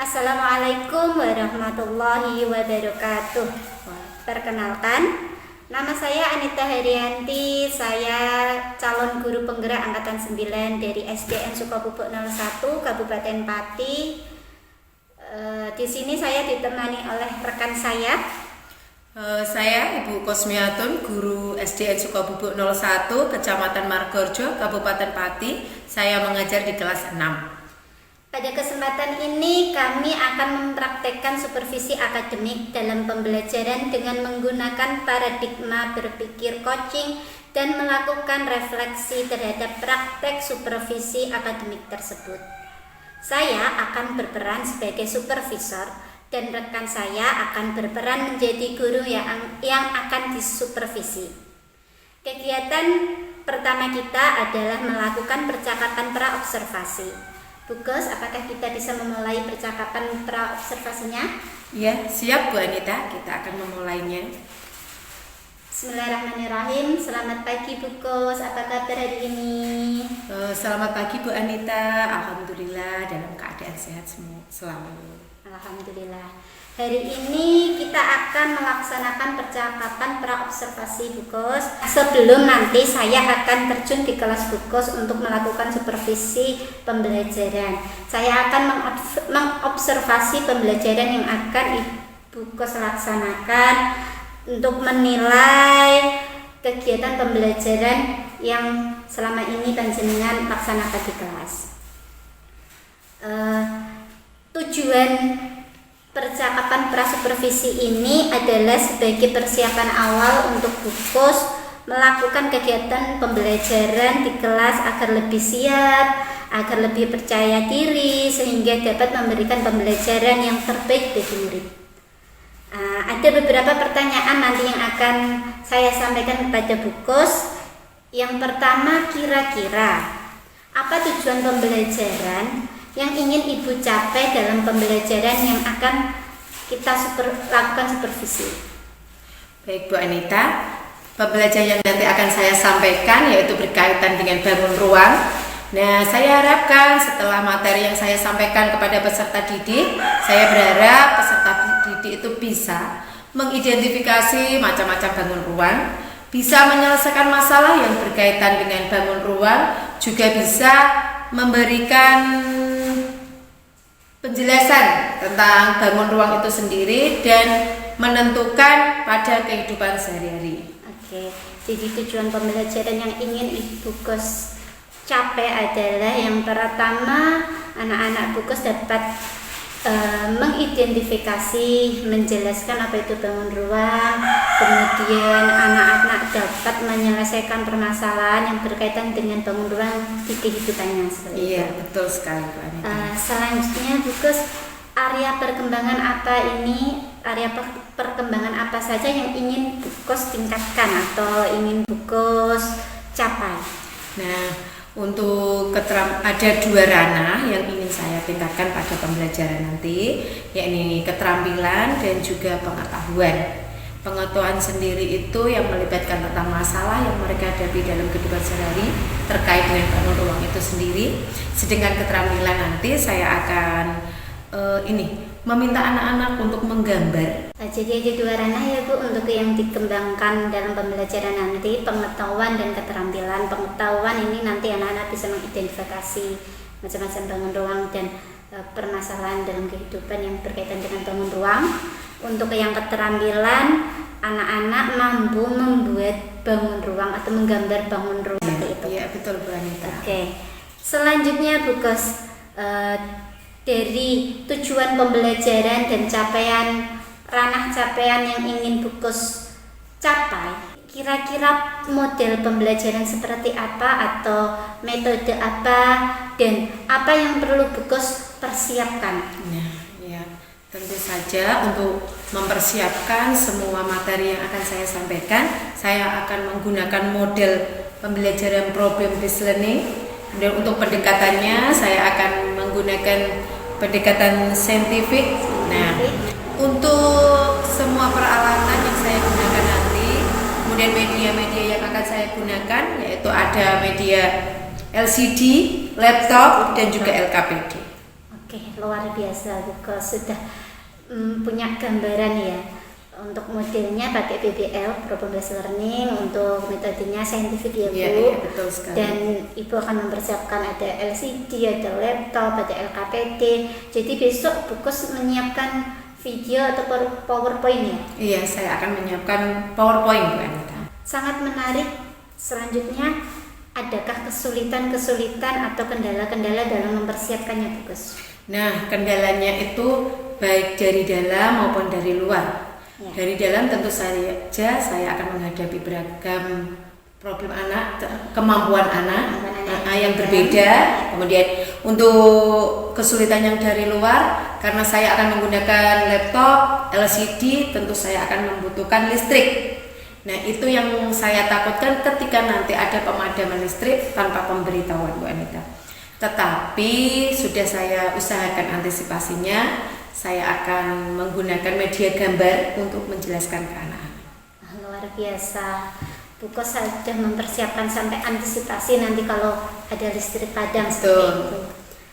Assalamualaikum warahmatullahi wabarakatuh. Perkenalkan, nama saya Anita Herianti. Saya calon guru penggerak angkatan 9 dari SDN Sukapupuk 01 Kabupaten Pati. Di sini saya ditemani oleh rekan saya. Saya Ibu Kosmiatun, guru SDN Sukapupuk 01 Kecamatan Margorjo, Kabupaten Pati. Saya mengajar di kelas 6. Pada kesempatan ini kami akan mempraktekkan supervisi akademik dalam pembelajaran dengan menggunakan paradigma berpikir coaching dan melakukan refleksi terhadap praktek supervisi akademik tersebut. Saya akan berperan sebagai supervisor dan rekan saya akan berperan menjadi guru yang akan disupervisi. Kegiatan pertama kita adalah melakukan percakapan praobservasi. Bu Kos, apakah kita bisa memulai percakapan praobservasinya? Ya, siap Bu Anita, kita akan memulainya. Bismillahirrahmanirrahim. Selamat pagi Bu Kos, apa kabar hari ini? Selamat pagi Bu Anita, alhamdulillah dalam keadaan sehat semua selalu. Alhamdulillah. Hari ini kita akan melaksanakan percakapan praobservasi Bu Kos. Sebelum nanti saya akan terjun di kelas Bu Kos untuk melakukan supervisi pembelajaran. Saya akan mengobservasi pembelajaran yang akan Ibu Kos laksanakan untuk menilai kegiatan pembelajaran yang selama ini panjenengan laksanakan di kelas. Tujuan percakapan prasupervisi ini adalah sebagai persiapan awal untuk Bu Kos melakukan kegiatan pembelajaran di kelas agar lebih siap, agar lebih percaya diri, sehingga dapat memberikan pembelajaran yang terbaik bagi murid. Ada beberapa pertanyaan nanti yang akan saya sampaikan kepada Bu Kos. Yang pertama, kira-kira apa tujuan pembelajaran yang ingin Ibu capai dalam pembelajaran yang akan kita lakukan supervisi? Baik Bu Anita, pembelajaran yang nanti akan saya sampaikan yaitu berkaitan dengan bangun ruang. Nah, saya harapkan setelah materi yang saya sampaikan kepada peserta didik, saya berharap peserta didik itu bisa mengidentifikasi macam-macam bangun ruang, bisa menyelesaikan masalah yang berkaitan dengan bangun ruang, juga bisa memberikan penjelasan tentang bangun ruang itu sendiri dan menentukan pada kehidupan sehari-hari. Oke, jadi tujuan pembelajaran yang ingin Ibu Kos capai adalah yang pertama, anak-anak Bu Kos dapat mengidentifikasi, menjelaskan apa itu bangun ruang, kemudian anak-anak dapat menyelesaikan permasalahan yang berkaitan dengan bangun ruang di kehidupannya. Iya, betul sekali Bu Anita. Selanjutnya Bu Kos, area perkembangan apa saja yang ingin Bu Kos tingkatkan atau ingin Bu Kos capai? Nah, untuk ada dua ranah yang ingin saya tingkatkan pada pembelajaran nanti, yakni keterampilan dan juga pengetahuan. Pengetahuan sendiri itu yang melibatkan tentang masalah yang mereka hadapi dalam kehidupan sehari terkait dengan bangun ruang itu sendiri. Sedangkan keterampilan nanti saya akan meminta anak-anak untuk menggambar. Jadi ada dua ranah ya Bu untuk yang dikembangkan dalam pembelajaran nanti, pengetahuan dan keterampilan. Pengetahuan ini nanti anak-anak bisa mengidentifikasi macam-macam bangun ruang dan permasalahan dalam kehidupan yang berkaitan dengan bangun ruang. Untuk yang keterampilan, anak-anak mampu membuat bangun ruang atau menggambar bangun ruang seperti itu. Iya, betul Bu Anita. Oke. Selanjutnya Bu Kos, dari tujuan pembelajaran dan ranah capaian yang ingin Bu Kos capai, kira-kira model pembelajaran seperti apa atau metode apa dan apa yang perlu Bu Kos persiapkan? Nah, ya, tentu saja untuk mempersiapkan semua materi yang akan saya sampaikan, saya akan menggunakan model pembelajaran problem based learning. Dan untuk pendekatannya saya akan menggunakan pendekatan saintifik. Nah, untuk semua peralatan yang saya gunakan nanti, kemudian media-media yang akan saya gunakan yaitu ada media LCD, laptop, dan juga LKPD. Oke, luar biasa Bu Kos, sudah punya gambaran ya. Untuk modelnya pakai PBL, Problem Based Learning, untuk metodenya saintifik ya Bu. Iya, betul sekali. Dan Ibu akan mempersiapkan ada LCD, ada laptop, ada LKPD. Jadi besok Bu Kos menyiapkan video atau PowerPoint ya? Iya, saya akan menyiapkan PowerPoint Bu Anita. Sangat menarik. Selanjutnya, adakah kesulitan-kesulitan atau kendala-kendala dalam mempersiapkannya Bu Kos? Nah, kendalanya itu baik dari dalam maupun dari luar. Ya. Dari dalam tentu saja saya akan menghadapi beragam problem anak, kemampuan anak yang berbeda. Kemudian untuk kesulitan yang dari luar, karena saya akan menggunakan laptop LCD, tentu saya akan membutuhkan listrik. Nah, itu yang saya takutkan ketika nanti ada pemadaman listrik tanpa pemberitahuan Bu Anita. Tetapi sudah saya usahakan antisipasinya. Saya akan menggunakan media gambar untuk menjelaskan ke anak-anak. Luar biasa. Bu Kos sudah mempersiapkan sampai antisipasi nanti kalau ada listrik padam seperti itu.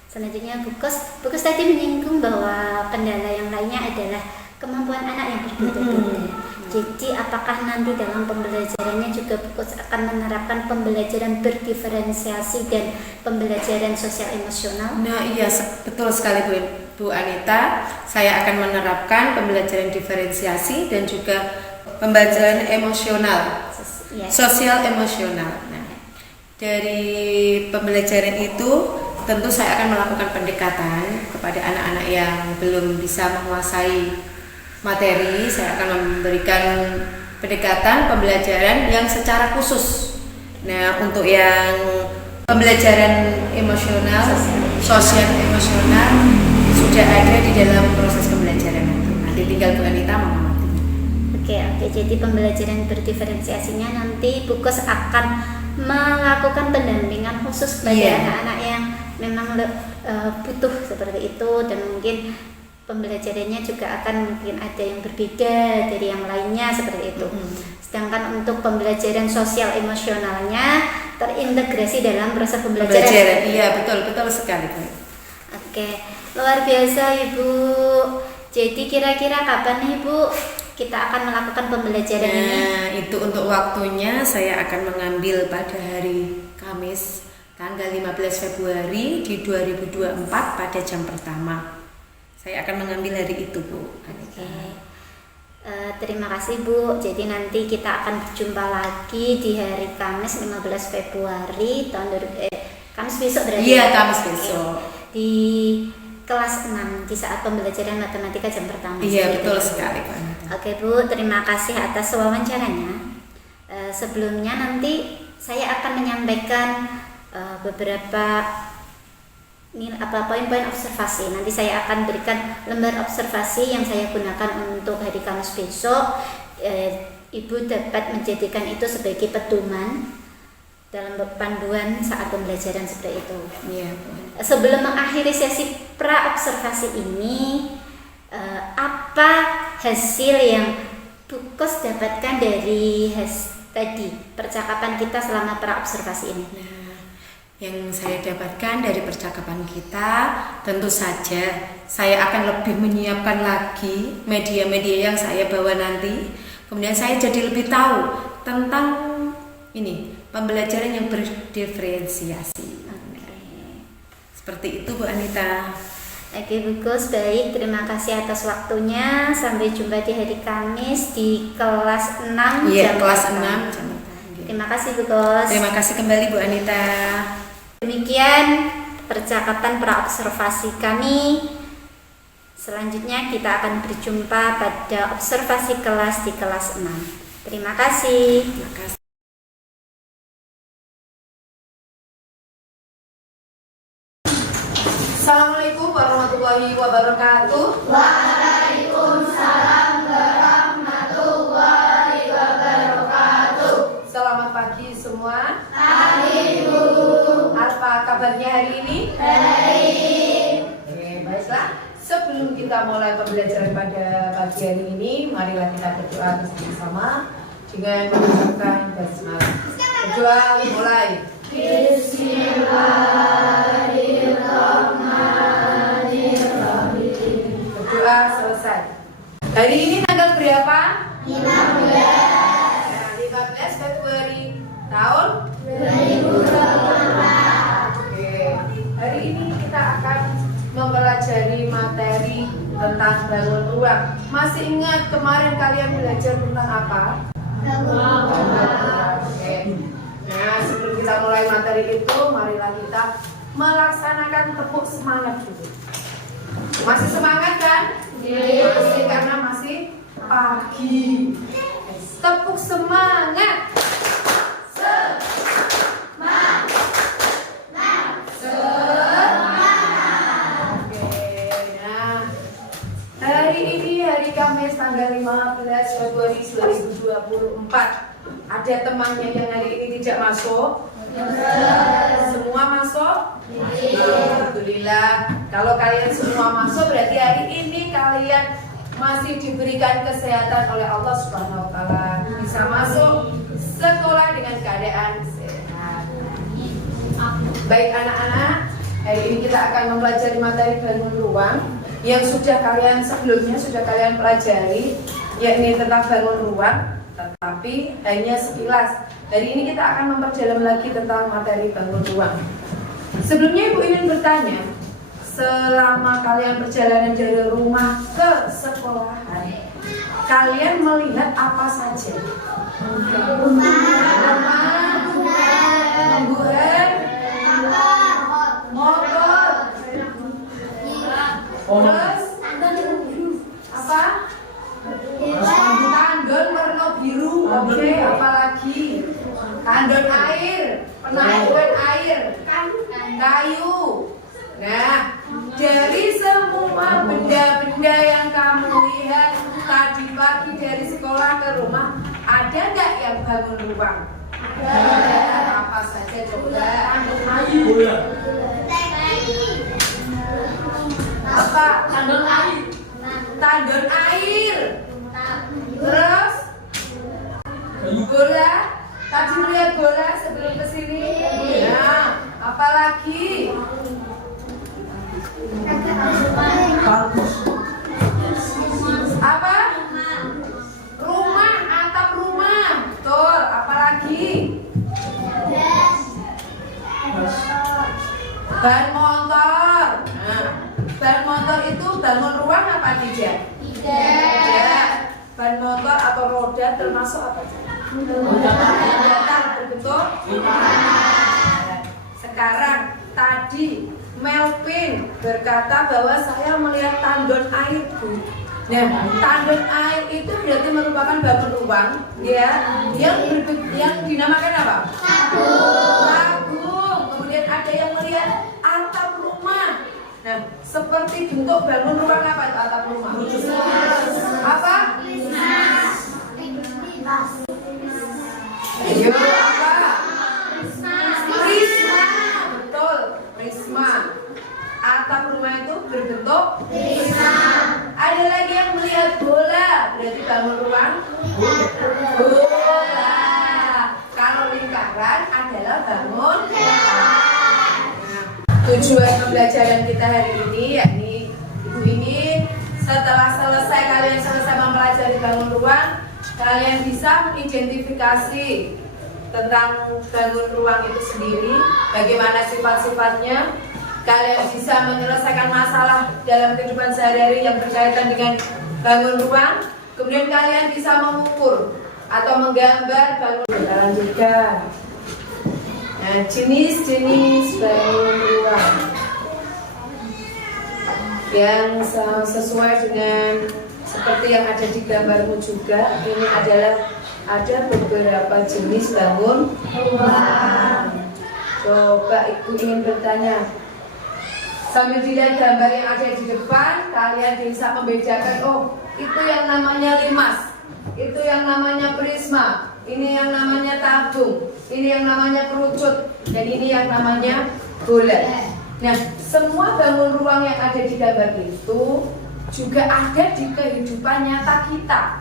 Selanjutnya Bu Kos tadi menyinggung bahwa kendala yang lainnya adalah kemampuan anak yang berbeda-beda. Jadi apakah nanti dalam pembelajarannya juga Bu Kos akan menerapkan pembelajaran berdiferensiasi dan pembelajaran sosial emosional? Nah iya, betul sekali Bu Anita. Saya akan menerapkan pembelajaran diferensiasi dan juga pembelajaran emosional, sosial emosional. Nah, dari pembelajaran itu tentu saya akan melakukan pendekatan kepada anak-anak yang belum bisa menguasai materi. Saya akan memberikan pendekatan pembelajaran yang secara khusus. Nah, untuk yang pembelajaran emosional, sosial emosional sudah ada di dalam proses pembelajaran nanti tinggal Bu Anita mengamati. Oke, jadi pembelajaran berdiferensiasinya nanti Bu Kos akan melakukan pendampingan khusus pada anak-anak yang memang butuh seperti itu, dan mungkin pembelajarannya juga akan mungkin ada yang berbeda dari yang lainnya seperti itu. Sedangkan untuk pembelajaran sosial emosionalnya terintegrasi dalam proses pembelajaran. Iya, betul sekali Bu. Oke, luar biasa Ibu. Jadi kira-kira kapan nih Bu kita akan melakukan pembelajaran ini? Nah, itu untuk waktunya saya akan mengambil pada hari Kamis tanggal 15 Februari di 2024 pada jam pertama. Saya akan mengambil hari itu Bu. Oke. Terima kasih Bu. Jadi nanti kita akan berjumpa lagi di hari Kamis 15 Februari tahun Kamis besok berarti. Iya, Kamis besok. Di kelas 6 di saat pembelajaran matematika jam pertama. Iya, betul sekali Pak. Oke Bu, terima kasih atas wawancaranya. Sebelumnya nanti saya akan menyampaikan beberapa poin-poin observasi. Nanti saya akan berikan lembar observasi yang saya gunakan untuk hari Kamis besok. Ibu dapat menjadikan itu sebagai pedoman dalam panduan saat pembelajaran seperti itu. Iya. Sebelum mengakhiri sesi pra observasi ini, apa hasil yang Bu Kos dapatkan dari tadi percakapan kita selama pra observasi ini? Yang saya dapatkan dari percakapan kita, tentu saja saya akan lebih menyiapkan lagi media-media yang saya bawa nanti. Kemudian saya jadi lebih tahu tentang ini pembelajaran yang berdiferensiasi. Seperti itu Bu Anita. Oke Bu Kos, baik, terima kasih atas waktunya. Sampai jumpa di hari Kamis di kelas 6 Iya, jam kelas 6. 6. Terima kasih Bu Kos. Terima kasih kembali Bu Anita. Demikian percakapan praobservasi kami. Selanjutnya kita akan berjumpa pada observasi kelas di kelas 6. Terima kasih. Terima kasih. Assalamualaikum warahmatullahi wabarakatuh. Waalaikumsalam warahmatullahi wabarakatuh. Selamat pagi semua. Pagi Bu. Apa kabarnya hari ini? Baik. Baiklah. Sebelum kita mulai pembelajaran pada pagi hari ini, marilah kita berdoa bersama-sama dengan mengucapkan basmalah. Berdoa mulai. Bismillahirrahmanirrahim. berdoa selesai. Hari ini tanggal berapa? 15. Nah, 15 Februari tahun 2024. Oke. Hari ini kita akan mempelajari materi tentang bangun ruang. Masih ingat kemarin kalian belajar tentang apa? Oke. Nah, sebelum kita mulai materi itu, marilah kita melaksanakan tepuk semangat dulu. Masih semangat kan? Masih, karena masih pagi. Tepuk semangat. Hari ini hari Kamis tanggal 15 Februari 2024. Ada temannya yang hari ini tidak masuk? Semua masuk? Alhamdulillah. Kalau kalian semua masuk berarti hari ini kalian masih diberikan kesehatan oleh Allah Subhanahu wa taala. Bisa masuk sekolah dengan keadaan sehat. Baik anak-anak, hari ini kita akan mempelajari materi bangun ruang yang sebelumnya sudah kalian pelajari, yakni tentang bangun ruang, tetapi hanya sekilas. Hari ini kita akan memperdalam lagi tentang materi bangun ruang. Sebelumnya Ibu ingin bertanya, selama kalian perjalanan dari rumah ke sekolahan, kalian melihat apa saja? Rumah, tumbuhan, motor, terus apa? Tandon warna biru. Oke, apalagi? Tandon air, penampungan air, kayu. Nah, dari semua benda-benda yang kamu lihat tadi pagi dari sekolah ke rumah, ada nggak yang bangun ruang? Ada. Apa saja coba? Apa? Tandon air. Tandon air. Terus bola. Tadi melihat bola sebelum kesini. Nah, apalagi? Apa? Rumah, atap rumah. Betul. Apalagi? Ban motor. Nah, ban motor itu bangun ruang apa tidak? Tidak. Ban motor atau roda termasuk apa? Datar, betul? Sekarang tadi Melvin berkata bahwa saya melihat tandon air, Bu. Nah, tandon air itu berarti merupakan bangun ruang, ya, yang dinamakan apa? Tabung. Kemudian ada yang melihat atap rumah. Nah, seperti bentuk bangun ruang apa itu atap rumah? Apa? Ayo, apa? Prisma. Betul, prisma. Atap rumah itu berbentuk prisma. Ada lagi yang melihat bola, berarti bangun ruang bola. Kalau lingkaran adalah bangun ruang. Tujuan pembelajaran kita hari ini, yakni Ibu ingin setelah kalian selesai mempelajari bangun ruang, kalian bisa mengidentifikasi tentang bangun ruang itu sendiri, bagaimana sifat-sifatnya. Kalian bisa menyelesaikan masalah dalam kehidupan sehari-hari yang berkaitan dengan bangun ruang. Kemudian kalian bisa mengukur atau menggambar bangun ruang. Kita lanjutkan. Nah, jenis-jenis bangun ruang yang sesuai dengan seperti yang ada di gambarmu juga. Ini adalah ada beberapa jenis bangun ruang. Coba Ibu ingin bertanya, sambil dilihat gambar yang ada di depan, kalian bisa membedakan, oh itu yang namanya limas, itu yang namanya prisma, ini yang namanya tabung, ini yang namanya kerucut, dan ini yang namanya bola. Nah, semua bangun ruang yang ada di gambar itu juga ada di kehidupan nyata kita.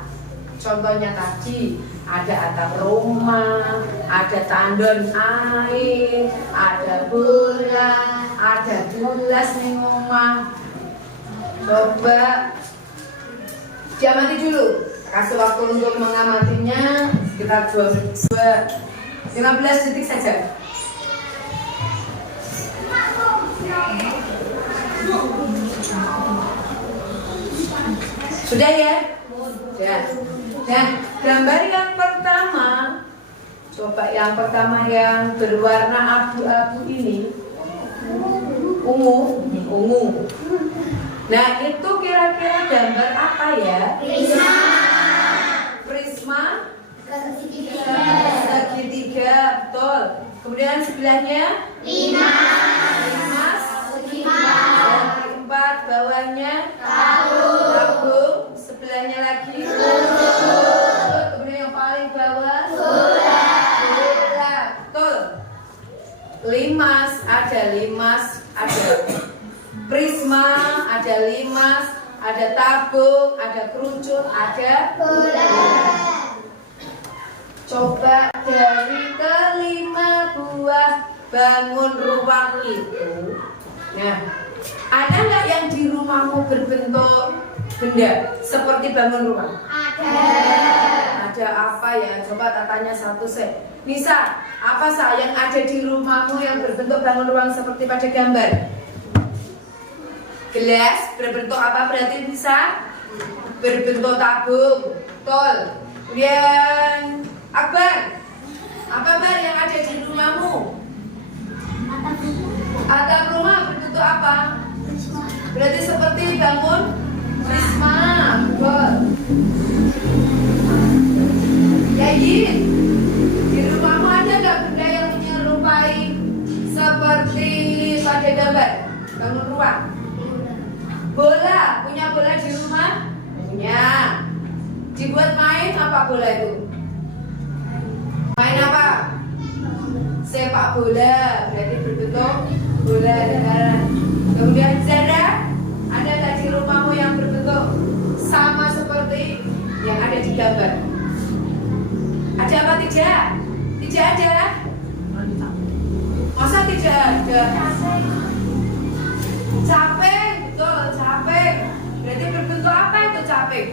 Contohnya tadi ada atap rumah, ada tandon air, ada bola, ada gelas nih rumah. Coba Diamati dulu. Kasih waktu untuk mengamatinya sekitar 15 detik saja. Sudah ya? Ya. Nah, gambar yang pertama, coba yang pertama yang berwarna abu-abu ini, ungu. Nah, itu kira-kira gambar apa ya? Prisma. Segitiga, betul. Kemudian sebelahnya limas. Yang keempat bawahnya tabung. Sebelahnya lagi kemudian yang paling bawah bola. Betul. Limas, ada prisma, ada limas, ada tabung, ada kerucut, ada bola. Coba dari kelima buah bangun ruang itu. Nah, ada nggak yang di rumahmu berbentuk benda seperti bangun ruang? Ada apa ya? Coba tanya satu set. Nisa, apa yang ada di rumahmu yang berbentuk bangun ruang seperti pada gambar? Gelas berbentuk apa berarti Nisa? Berbentuk tabung. Betul. Kemudian Akbar, apa Bar yang ada di rumahmu? Atap rumah berbentuk apa? Berarti seperti bangun prisma. Betul. Yayin, di rumahmu ada nggak benda yang menyerupai seperti pada gambar bangun ruang? Bola, punya bola di rumah? Punya. Dibuat main apa bola itu? Main apa? Sepak bola, berarti berbentuk bola lingkaran. Kemudian Zara, ada nggak di rumahmu yang berbentuk sama seperti yang ada di gambar? Ada apa tidak? Tidak ada. Masa tidak ada? Capek, betul, capek. Berarti berbentuk apa itu capek?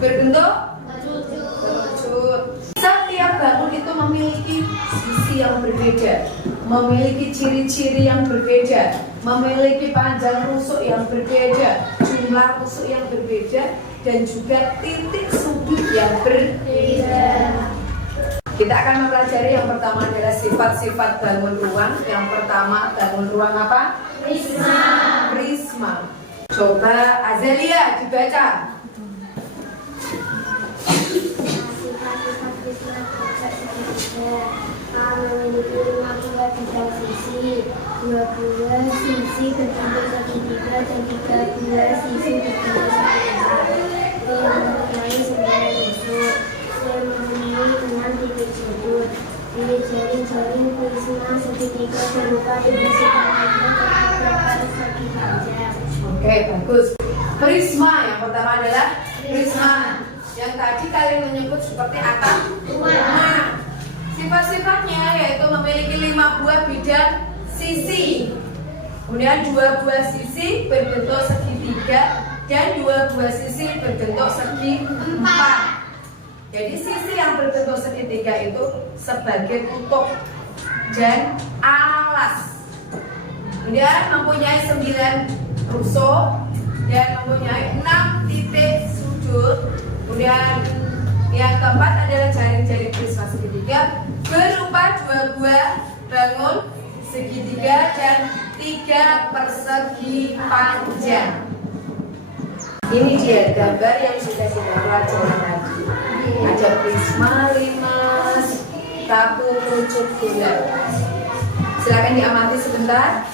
Berbentuk kerucut. Setiap bangun itu memiliki sisi yang berbeda, memiliki ciri-ciri yang berbeda, memiliki panjang rusuk yang berbeda, jumlah rusuk yang berbeda, dan juga titik sudut yang berbeda. Kita akan mempelajari yang pertama adalah sifat-sifat bangun ruang. Yang pertama, bangun ruang apa? Prisma. Coba Azalia dibaca. Memiliki 5 buah bidang sisi, 2 buah sisi berbentuk segitiga dan 3 buah sisi berbentuk segitiga. Mempunyai 9 rusuk, mempunyai 6 titik sudut. Di jaring-jaring prisma segitiga berupa dimensi panjang dan beberapa segi panjang. Oke, bagus. Prisma yang pertama adalah prisma. Yang tadi kalian menyebut seperti atap rumah. Sifat-sifatnya yaitu memiliki 5 buah bidang sisi, kemudian 2 buah sisi berbentuk segitiga dan 2 buah sisi berbentuk segi empat. Jadi sisi yang berbentuk segitiga itu sebagai tutup dan alas. Kemudian mempunyai 9 rusuk dan mempunyai 6 titik sudut. Kemudian yang keempat adalah jaring-jaring prisma segitiga berupa 2 buah bangun segitiga dan 3 persegi panjang. Ini dia gambar yang sudah kita pelajari tadi. Ada prisma, limas, tabung, kerucut, bola. Silakan diamati sebentar.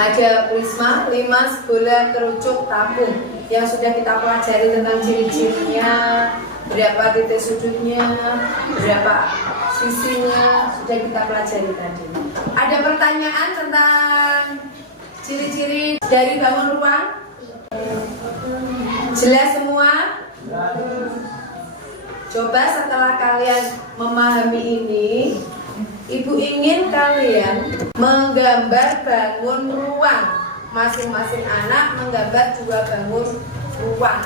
Ada prisma, limas, bola, kerucut, tabung yang sudah kita pelajari tentang ciri-cirinya, berapa titik sudutnya, berapa sisinya, sudah kita pelajari tadi. Ada pertanyaan tentang ciri-ciri dari bangun ruang? Jelas semua? Coba setelah kalian memahami ini, Ibu ingin kalian menggambar bangun ruang. masing-masing anak menggambar 2 bangun ruang.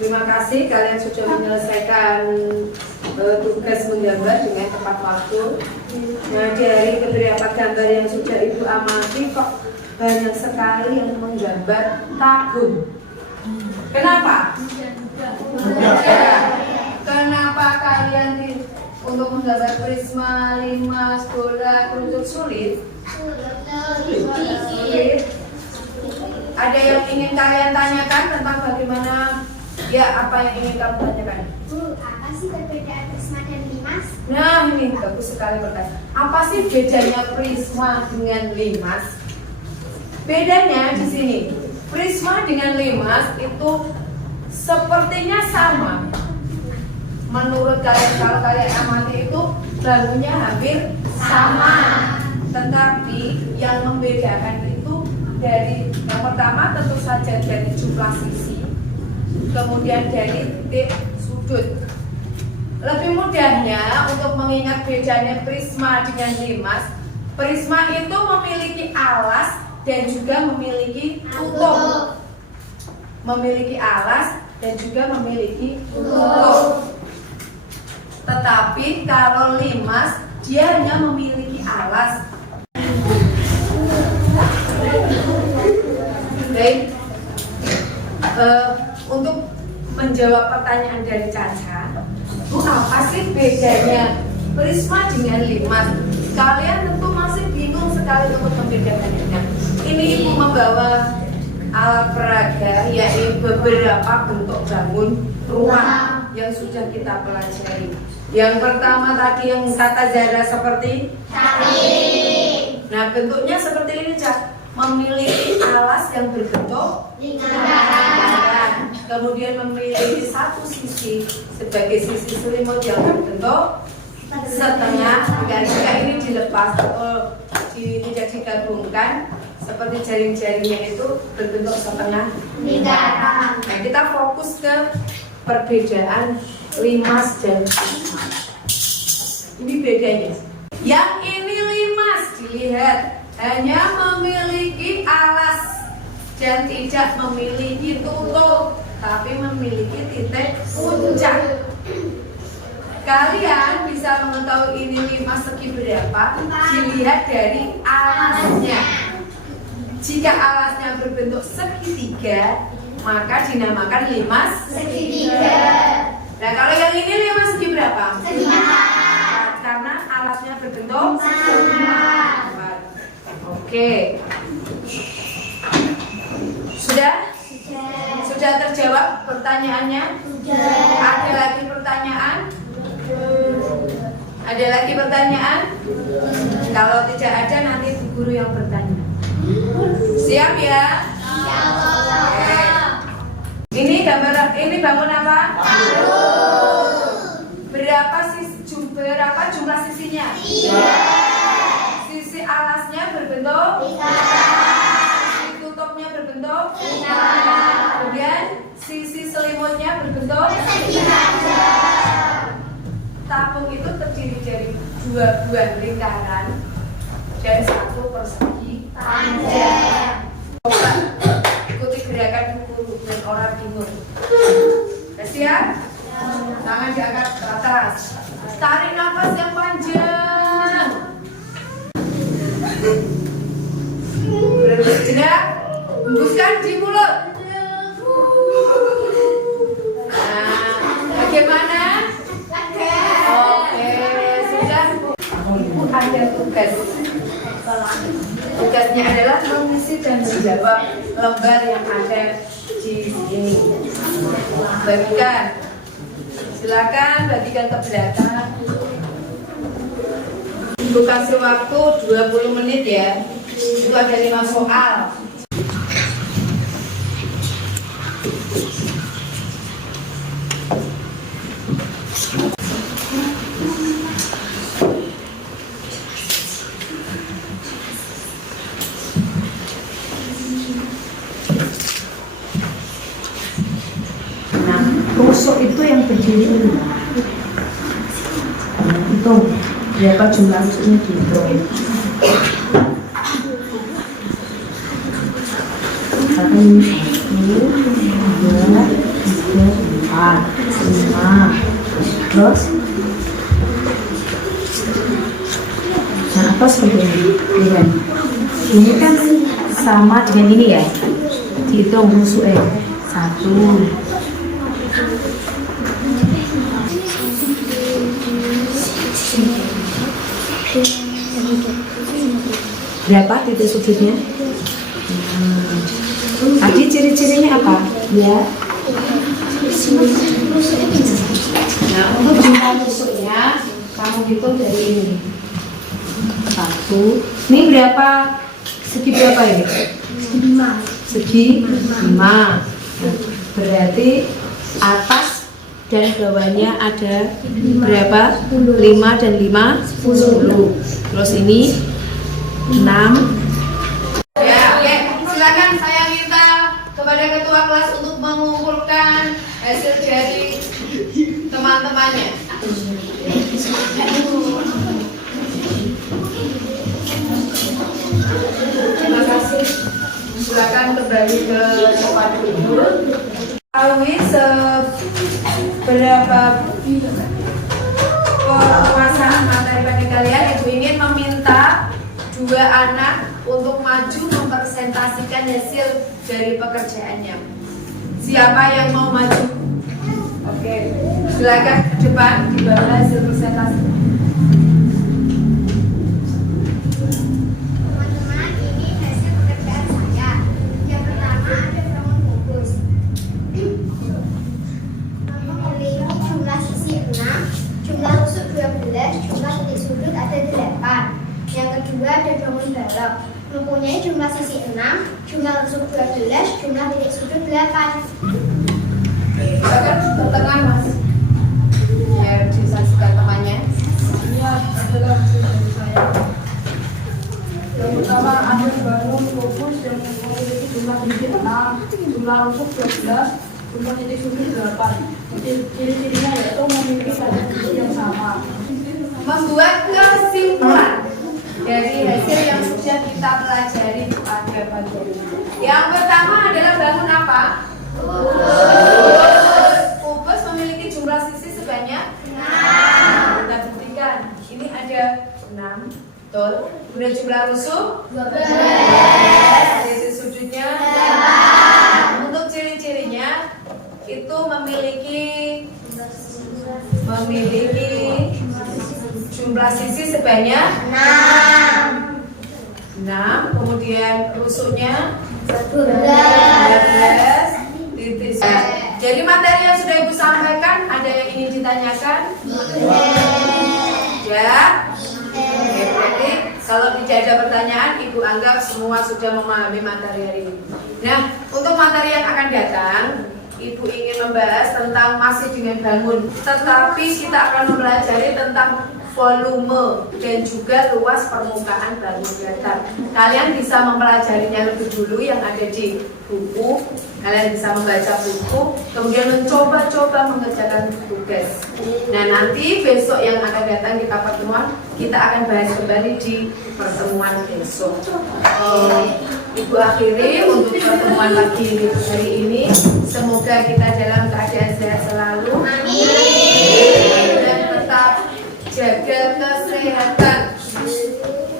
Terima kasih kalian sudah menyelesaikan tugas menggambar dengan tepat waktu. Nah, dari beberapa gambar yang sudah Ibu amati kok banyak sekali yang menggambar tabung. Kenapa? Kenapa kalian untuk menggambar prisma, limas, bola, kerucut sulit? Sulit. Ada yang ingin kalian tanyakan tentang bagaimana? Ya, apa yang ingin kamu tanyakan? Bu, apa sih perbedaan prisma dan limas? Nah, ini bagus sekali pertanyaan. Apa sih bedanya prisma dengan limas? Bedanya di sini, prisma dengan limas itu sepertinya sama. Menurut kalian, kalau kalian amati itu bangunnya hampir sama. Tetapi yang membedakan itu dari yang pertama tentu saja dari jumlah sisi, kemudian dari titik sudut. Lebih mudahnya untuk mengingat bedanya prisma dengan limas, prisma itu memiliki alas dan juga memiliki tutup. Memiliki alas dan juga memiliki tutup. Tetapi kalau limas dia hanya memiliki alas. Baik. Untuk menjawab pertanyaan dari Caca, Bu, apa sih bedanya prisma dengan limas? Kalian tentu masih bingung sekali untuk membedakannya. Ini Ibu membawa alat peraga, yaitu beberapa bentuk bangun ruang yang sudah kita pelajari. Yang pertama tadi yang kata Zara seperti tadi. Nah, bentuknya seperti ini, Cak. Memiliki alas yang berbentuk lingkaran. Kemudian memiliki satu sisi sebagai sisi selimut yang berbentuk setengah. Jika ini dilepas atau tidak digabungkan seperti jaring-jaringnya itu berbentuk setengah lingkaran. Nah, kita fokus ke perbedaan limas dan prisma. Ini bedanya. Yang ini limas, dilihat hanya memiliki alas dan tidak memiliki tutup, tapi memiliki titik puncak. Kalian bisa mengetahui ini limas segi berapa dilihat dari alasnya. Jika alasnya berbentuk segitiga, maka dinamakan limas segitiga. Nah, kalau yang ini limas segi berapa? Segitiga. Karena alasnya berbentuk segitiga. Oke. Sudah? Sudah terjawab pertanyaannya? Ada lagi pertanyaan? Ada lagi pertanyaan? Kalau tidak ada, nanti Bu Guru yang bertanya. Siap ya? Oke. Ini gambar, ini bangun apa? Berapa jumlah sisinya? Sisi alasnya berbentuk sisi tutupnya berbentuk kemudian sisi selimutnya berbentuk tabung itu terdiri dari 2 buah lingkaran dan 1 persegi panjang. Coba ikuti gerakan buku dan orang bingung. Siap? Tangan diangkat ke atas. Tarik nafas yang panjang. Berhenti sejenak. Hembuskan di mulut. tugas. Tugasnya adalah mengisi dan menjawab lembar yang ada di sini. Bagikan. Silakan bagikan ke belakang. Ibu kasih waktu 20 menit ya. Itu ada 5 soal. Nah, tusuk itu yang berdiri ini. Hitung berapa jumlah tusuknya dihitung. 1, 2, 3, 4, 5. Terus, nah apa seperti ini? Ini kan sama dengan ini ya. Dihitung tusuknya. 1. Berapa titik sudutnya? Tadi ciri-cirinya apa? Ya. Nah, untuk jumlah tusuknya kamu hitung dari ini. 1. Ini berapa? Segi berapa ini? Segi 5. Nah, berarti atas dan bawahnya ada berapa? 5 dan 5, 10. Terus ini 6. Ya, oke. Silakan saya minta kepada ketua kelas untuk mengumpulkan hasil dari teman-temannya. Terima kasih. Silakan kembali ke tempat duduk. Ketahui seberapa penguasaan materi bagi kalian. Ibu ingin meminta 2 anak untuk maju mempresentasikan hasil dari pekerjaannya. Siapa yang mau maju? Oke, silakan ke depan dibawa hasil presentasi. Teman-teman, ini hasil pekerjaan saya. Yang pertama ada bangun bungkus. Memiliki jumlah sisi 6, jumlah rusuk 12, jumlah titik sudut ada 8. Yang kedua ada bangun balok. Mempunyai jumlah sisi 6, jumlah rusuk 12, jumlah titik sudut 8. Silakan ke tengah mas, biar disaksikan temannya. Yang pertama ada bangun fokus yang memiliki jumlah titik 6, jumlah rusuk 12, jumlah titik sudut 8. Ciri-cirinya yaitu memiliki pada titik yang sama. Membuat kesimpulan dari hasil yang sudah kita pelajari pada pagi hari ini. Yang pertama adalah bangun apa? Kubus memiliki jumlah sisi sebanyak 6. Kita buktikan. Ini ada 6. Betul. Kemudian jumlah rusuk 12. Titik sudutnya 8. Untuk ciri-cirinya itu memiliki jumlah sisi sebanyak 6. Kemudian rusuknya 12 titik. Jadi materi yang sudah Ibu sampaikan, ada yang ingin ditanyakan? Ya. Oke, berarti kalau tidak ada pertanyaan, Ibu anggap semua sudah memahami materi hari ini. Nah, untuk materi yang akan datang, Ibu ingin membahas tentang masih dengan bangun, tetapi kita akan mempelajari tentang volume dan juga luas permukaan bangun datar. Kalian bisa mempelajarinya lebih dulu yang ada di buku. Kalian bisa membaca buku, kemudian mencoba-coba mengerjakan tugas. Nah, nanti besok yang akan datang kita pertemuan, kita akan bahas kembali di pertemuan besok. Ibu akhiri untuk pertemuan pagi hari ini. Semoga kita dalam keadaan sehat selalu. Amin. Dan tetap jaga kesehatan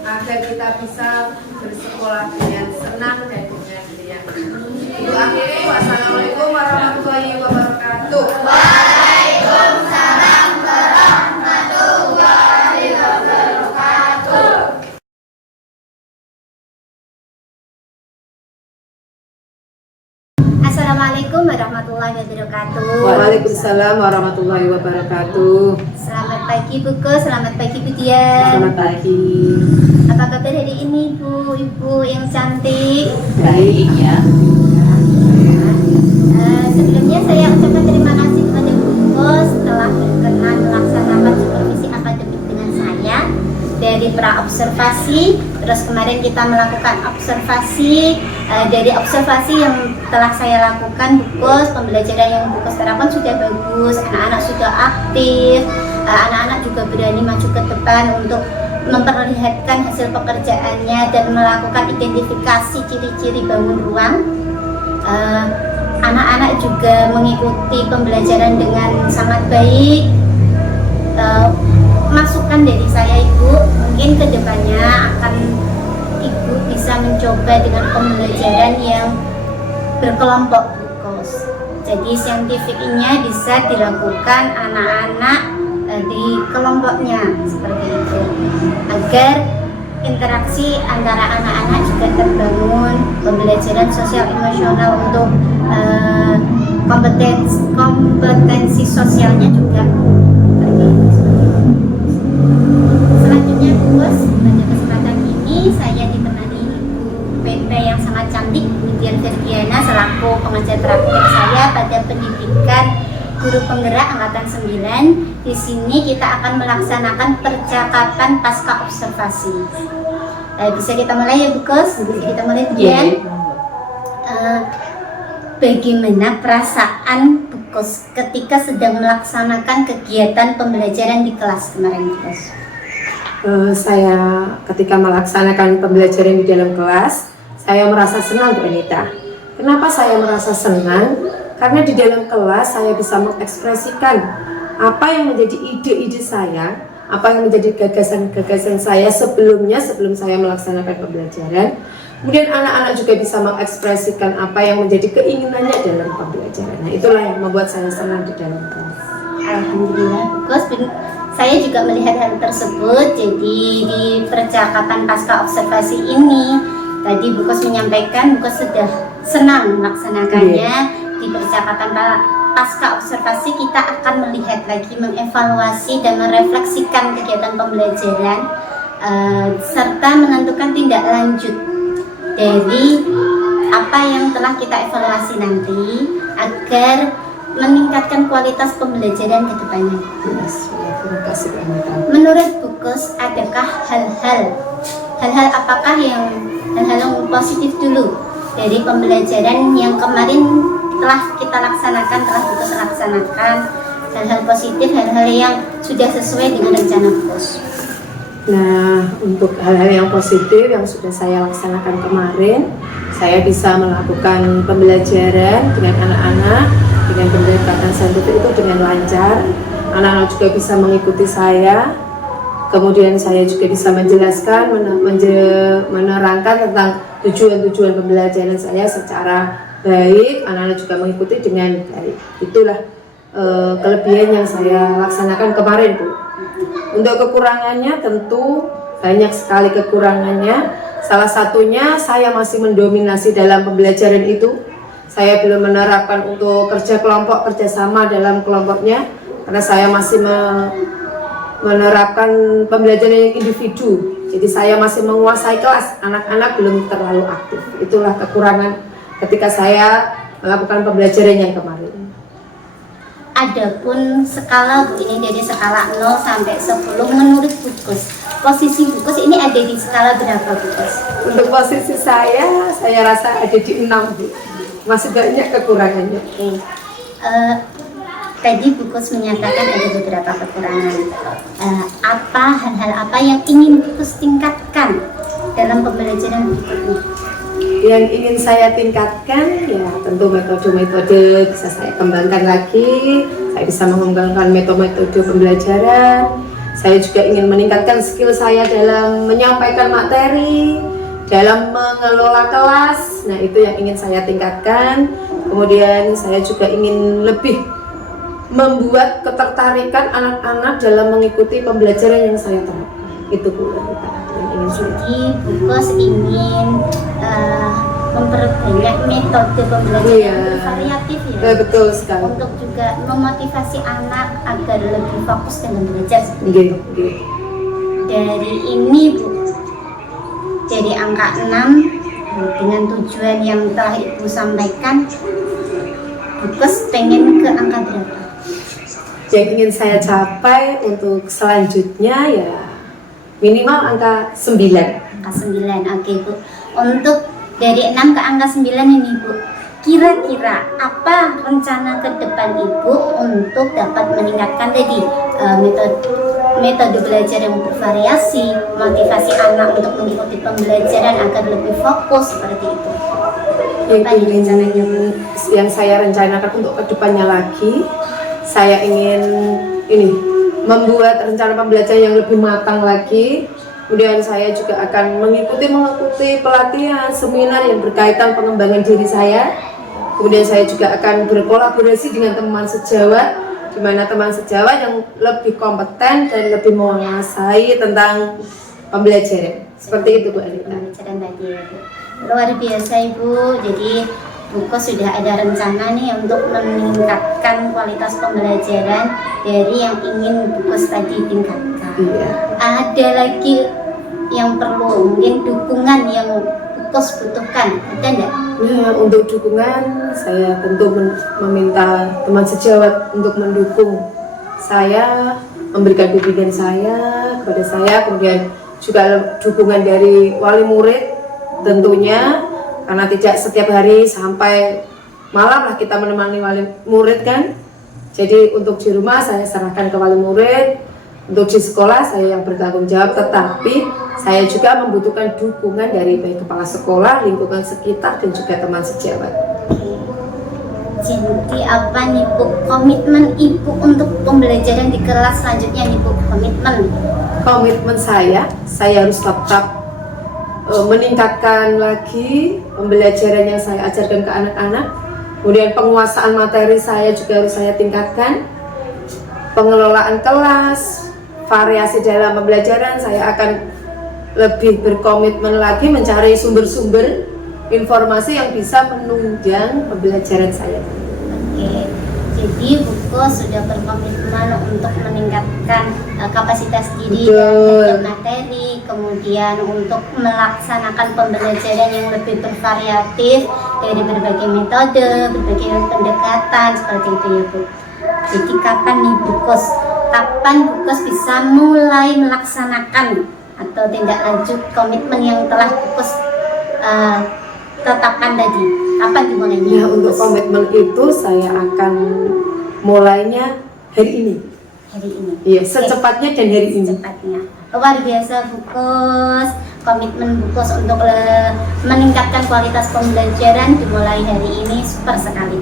agar kita bisa bersekolah dengan senang dan dengan riang. Ibu akhiri, wassalamualaikum warahmatullahi wabarakatuh. Waalaikumsalam warahmatullahi wabarakatuh. Waalaikumsalam warahmatullahi wabarakatuh. Selamat pagi Bu Gus, selamat pagi Bu Dian. Selamat pagi. Apa kabar hari ini Bu, Ibu yang cantik? Baik ya. Sebelumnya saya ucapkan terima kasih kepada Bu Gus telah berkenan melaksanakan supervisi akademik dengan saya dari pra-observasi. Terus kemarin kita melakukan observasi. Dari observasi yang telah saya lakukan, Bu Gus, pembelajaran yang Bu Gus terapkan sudah bagus, anak-anak sudah aktif, anak-anak juga berani maju ke depan untuk memperlihatkan hasil pekerjaannya dan melakukan identifikasi ciri-ciri bangun ruang. Anak-anak juga mengikuti pembelajaran dengan sangat baik. Masukan dari saya Ibu, mungkin kedepannya akan Ibu bisa mencoba dengan pembelajaran yang berkelompok Bu Gus. Jadi saintifiknya bisa dilakukan anak-anak di kelompoknya seperti itu, agar interaksi antara anak-anak juga terbangun, pembelajaran sosial emosional untuk kompetensi sosialnya juga terbangun. Selanjutnya Bu Gus, pada kesempatan ini saya ditemani Ibu PP yang sangat cantik, Bu Dian Ferdiana, selaku pengajar praktik saya pada pendidikan guru penggerak angkatan 9. Di sini kita akan melaksanakan percakapan pasca observasi. Bisa kita mulai ya Bu Gus? Bisa kita mulai Bu Dian? Bagaimana perasaan Bu Gus ketika sedang melaksanakan kegiatan pembelajaran di kelas kemarin Bu Gus? Saya ketika melaksanakan pembelajaran di dalam kelas, saya merasa senang Bu Anita. Kenapa saya merasa senang? Karena di dalam kelas saya bisa mengekspresikan apa yang menjadi ide-ide saya, apa yang menjadi gagasan-gagasan saya sebelum saya melaksanakan pembelajaran. Kemudian anak-anak juga bisa mengekspresikan apa yang menjadi keinginannya dalam pembelajaran. Nah, itulah yang membuat saya senang di dalam kelas. Alhamdulillah, Gus, saya juga melihat hal tersebut. Jadi di percakapan pasca observasi ini, tadi Bu Gus menyampaikan Bu Gus sudah senang melaksanakannya. Di percakapan pasca observasi kita akan melihat lagi, mengevaluasi dan merefleksikan kegiatan pembelajaran, serta menentukan tindak lanjut dari apa yang telah kita evaluasi nanti agar meningkatkan kualitas pembelajaran ke depannya. Terima kasih Bu Anita. Menurut Bu Gus, adakah hal-hal apakah yang hal-hal yang positif dulu dari pembelajaran yang kemarin telah kita laksanakan, telah Bu Gus laksanakan, hal-hal positif, hal-hal yang sudah sesuai dengan rencana Bu Gus? Nah, untuk hal-hal yang positif yang sudah saya laksanakan kemarin, saya bisa melakukan pembelajaran dengan anak-anak dengan pendekatan saintifik itu dengan lancar. Anak-anak juga bisa mengikuti saya. Kemudian saya juga bisa menjelaskan, menerangkan tentang tujuan-tujuan pembelajaran saya secara baik. Anak-anak juga mengikuti dengan baik. Itulah kelebihan yang saya laksanakan kemarin Bu. Untuk kekurangannya tentu banyak sekali kekurangannya. Salah satunya saya masih mendominasi dalam pembelajaran itu. Saya belum menerapkan untuk kerja kelompok, kerjasama dalam kelompoknya, karena saya masih menerapkan pembelajaran yang individu. Jadi saya masih menguasai kelas, anak-anak belum terlalu aktif. Itulah kekurangan ketika saya melakukan pembelajaran yang kemarin. Adapun skala Bu, ini dari skala 0 sampai 10 menurut Bu Gus, posisi Bu Gus ini ada di skala berapa Bu Gus? Untuk posisi saya rasa ada di 6 Bu. Masih banyak kekurangannya. Oke. Tadi Bu Gus menyatakan ada beberapa kekurangan. Hal-hal apa yang ingin Bu Gus tingkatkan dalam pembelajaran berikutnya? Yang ingin saya tingkatkan ya tentu metode-metode bisa saya kembangkan lagi. Saya bisa mengembangkan metode pembelajaran. Saya juga ingin meningkatkan skill saya dalam menyampaikan materi, dalam mengelola kelas. Nah, itu yang ingin saya tingkatkan. Kemudian saya juga ingin lebih membuat ketertarikan anak-anak dalam mengikuti pembelajaran yang saya terapkan. Itu Bu yang ingin saya. Jadi Bu Gus ingin memperbanyak metode pembelajaran yang variatif ya. Betul sekali. untuk juga memotivasi anak agar lebih fokus dengan belajar. Nggih, nggih. Dari ini Bu, dari angka 6 dengan tujuan yang telah Ibu sampaikan, Bukos pengen ke angka berapa? Yang ingin saya capai untuk selanjutnya ya minimal angka 9. Angka 9, oke Bu. Untuk dari 6 ke angka 9 ini Bu, kira-kira apa rencana ke depan Ibu untuk dapat meningkatkan tadi metode belajar yang bervariasi, motivasi anak untuk mengikuti pembelajaran agar lebih fokus seperti itu? Apa nih rencananya Bu? Yang saya rencanakan untuk kedepannya lagi, saya ingin ini membuat rencana pembelajaran yang lebih matang lagi. Kemudian saya juga akan mengikuti pelatihan seminar yang berkaitan pengembangan diri saya. Kemudian saya juga akan berkolaborasi dengan teman sejawat, di mana teman sejawat yang lebih kompeten dan lebih menguasai tentang pembelajaran. Seperti itu Bu Anita. Pembelajaran tadi ya Bu. Luar biasa Ibu. Jadi Bukos sudah ada rencana nih untuk meningkatkan kualitas pembelajaran dari yang ingin Bukos tadi tingkatkan. Iya. Ada lagi yang perlu mungkin dukungan yang Bukos butuhkan, ada enggak? Nah, untuk dukungan saya tentu meminta teman sejawat untuk mendukung saya, memberikan bimbingan saya kepada saya, kemudian juga dukungan dari wali murid tentunya, karena tidak setiap hari sampai malam lah kita menemani wali murid kan. Jadi untuk di rumah saya serahkan ke wali murid, untuk di sekolah saya yang bertanggung jawab, tetapi saya juga membutuhkan dukungan dari baik kepala sekolah, lingkungan sekitar, dan juga teman sejawat. Jadi apa nih Bu, komitmen Ibu untuk pembelajaran di kelas selanjutnya nih Bu, Komitmen saya harus tetap meningkatkan lagi pembelajaran yang saya ajarkan ke anak-anak. Kemudian penguasaan materi saya juga harus saya tingkatkan. Pengelolaan kelas, variasi dalam pembelajaran, saya akan lebih berkomitmen lagi mencari sumber-sumber informasi yang bisa menunjang pembelajaran saya. Oke, jadi Bukos sudah berkomitmen untuk meningkatkan kapasitas diri dan materi, kemudian untuk melaksanakan pembelajaran yang lebih bervariatif dari berbagai metode, berbagai pendekatan seperti itu ya Bu. Jadi kapan Bukos bisa mulai melaksanakan atau tindak lanjut komitmen yang telah Bukos tetapkan tadi? Kapan dimulainya? Ya, untuk komitmen itu saya akan mulainya hari ini. Hari ini. Iya, secepatnya dan hari ini. Secepatnya. Luar biasa Bukos. Komitmen Bukos untuk meningkatkan kualitas pembelajaran dimulai hari ini super sekali.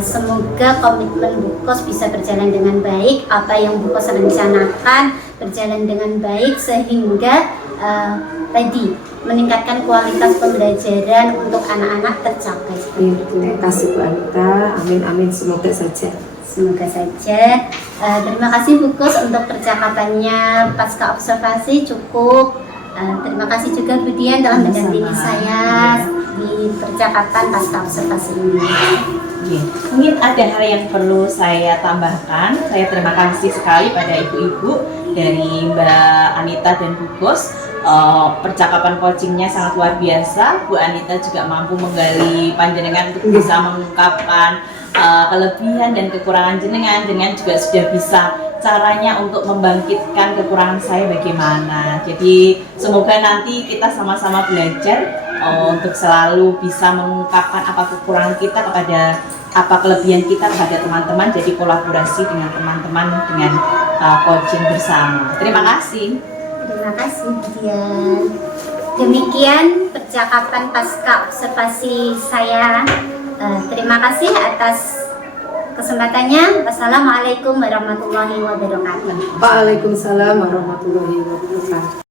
Semoga komitmen Bukos bisa berjalan dengan baik, apa yang Bukos rencanakan berjalan dengan baik sehingga tadi meningkatkan kualitas pembelajaran untuk anak-anak tercapai. Terima kasih Bu Anita, amin semoga saja. Semoga saja. Terima kasih Bukos untuk percakapannya pasca observasi cukup. Terima kasih juga Bu Dian telah mendampingi saya di percakapan pasca observasi ini. Mungkin ada hal yang perlu saya tambahkan. Saya terima kasih sekali pada ibu-ibu dari Mbak Anita dan Bukos. Percakapan coachingnya sangat luar biasa. Bu Anita juga mampu menggali panjenengan untuk bisa mengungkapkan kelebihan dan kekurangan jenengan juga sudah bisa caranya untuk membangkitkan kekurangan saya bagaimana. Jadi semoga nanti kita sama-sama belajar untuk selalu bisa mengungkapkan apa kekurangan kita kepada apa kelebihan kita kepada teman-teman. Jadi kolaborasi dengan teman-teman dengan coaching bersama. Terima kasih. Terima kasih Dian. Demikian percakapan pasca observasi saya. Terima kasih atas kesempatannya. Wassalamualaikum warahmatullahi wabarakatuh. Waalaikumsalam warahmatullahi wabarakatuh.